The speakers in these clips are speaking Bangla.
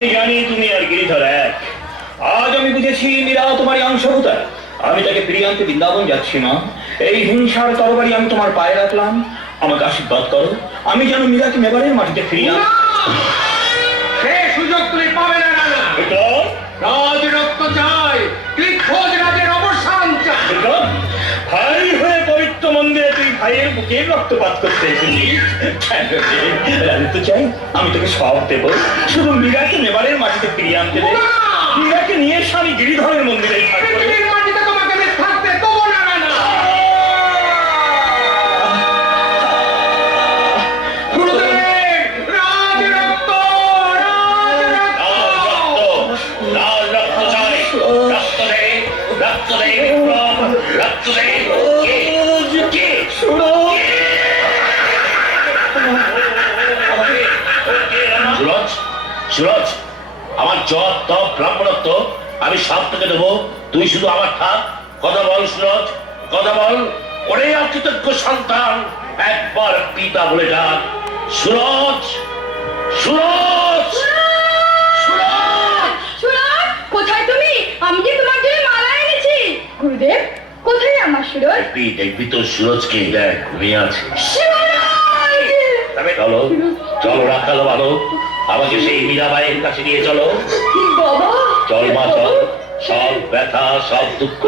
জানি তুমি আর গিরিধর এক। আজ আমি বুঝেছি মীরা তোমারই অংশভূতা। আমি তাকে ফিরিয়ে আনতে বৃন্দাবন যাচ্ছি মা। এই হিংসার তরবারি আমি তোমার পায়ে রাখলাম। আমাকে আশীর্বাদ করো, আমি যেন মীরাকে মেবারের মাটিতে ফিরিয়ে আনি। সে সুযোগ তুমি পাবে না রাজা। রাজ রক্ত চাই, তীর্থজ রাজের অবসান চাই। ভাই হয়ে পবিত্র মন্দিরে তুই ভাইয়ের বুকে রক্তপাত করতে এসেছিস। তো চাই আমি তোকে সব দেব, শুধু মীরাকে মেবারের মাটিতে ফিরিয়ে আনতে দে। মীরাকে নিয়ে স্বামী গিরিধরের মন্দিরে থাকবে। মাটিতে তোমাকে আমি থাকতে দেবো না রাজা। সুরজ, আমার জপ তপ ব্রাহ্মণত্ব আমি সব থেকে দেবো, তুই শুধু আমার থাক। কথা বল সুরজ, কথা বল। ওরে অকৃতজ্ঞ সন্তান, একবার পিতা বলে ডাক। সুরজ, সুরজ, সুরজ। সুরজ, কোথায় তুমি? আমি যে তোমার জন্য মালা এনেছি। গুরুদেব, কোথায় আমার সুরজ? দেখবি তো সুরজকে, দেখ ঘুমিয়ে আছে। সুরজ! চলো চলো, রাখালো ভালো, আমাকে সেই মীরাবাইয়ের কাছে নিয়ে চলো। বাবা, চল মা চল, সব ব্যথা সব দুঃখ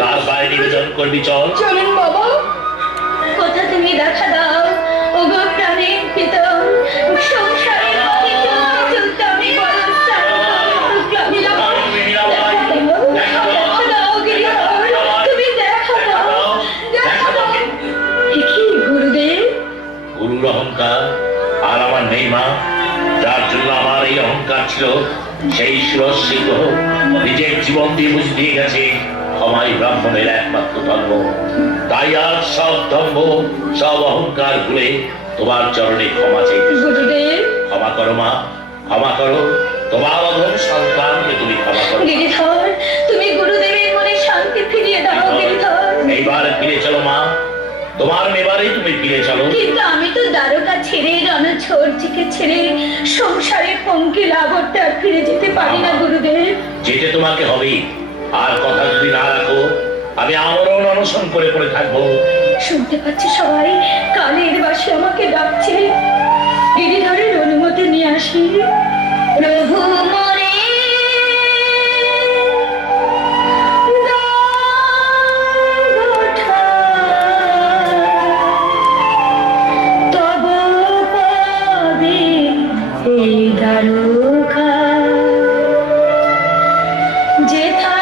তার গায়ে নিবেদন করবি। চল চলুন বাবা। কোথা তুমি দেখা দাও, ওগো প্রাণের ভিতর সংসারের পথে চলতে আমি বড় গুরুদেব। গুরুর অহংকার আর আমার নেই মা, যার জন্য আমার এই অহংকার ছিল, সেই সুরজ সিংহ নিজের জীবন দিয়ে বুঝ দিয়ে গেছে ক্ষমাই ব্রাহ্মণের একমাত্র ধর্ম। তাই আজ সব দম্ভ সব অহংকার ভুলে তোমার চরণে ক্ষমা চাইতে। গুরুদেব, ক্ষমা করো মা, ক্ষমা করো। তোমার অধম সন্তানকে তুমি ক্ষমা করো। গিরিধর, তুমি গুরুদেবের মনে শান্তি ফিরিয়ে দাও। গিরিধর, এইবার ফিরে চলো মা, তোমার মেবারেই তুমি ফিরে চলো। কিন্তু আমি তো দ্বারকা ছেড়ে, রণছোড়জিকে ছেড়ে সংসারে পঙ্কি লাভতে আর ফিরে যেতে পারি না গুরুদেব। যেতে তোমাকে হবেই। আর কথা যদি না রাখো, আমি আমরণ অনশন করে পড়ে থাকবো। শুনতে পাচ্ছি সবাই, কালের বাসে আমাকে ডাকছে। গিরিধরের অনুমতি নিয়ে আসি। প্রভু মরে তব পদে এই দ্বারকা যেথা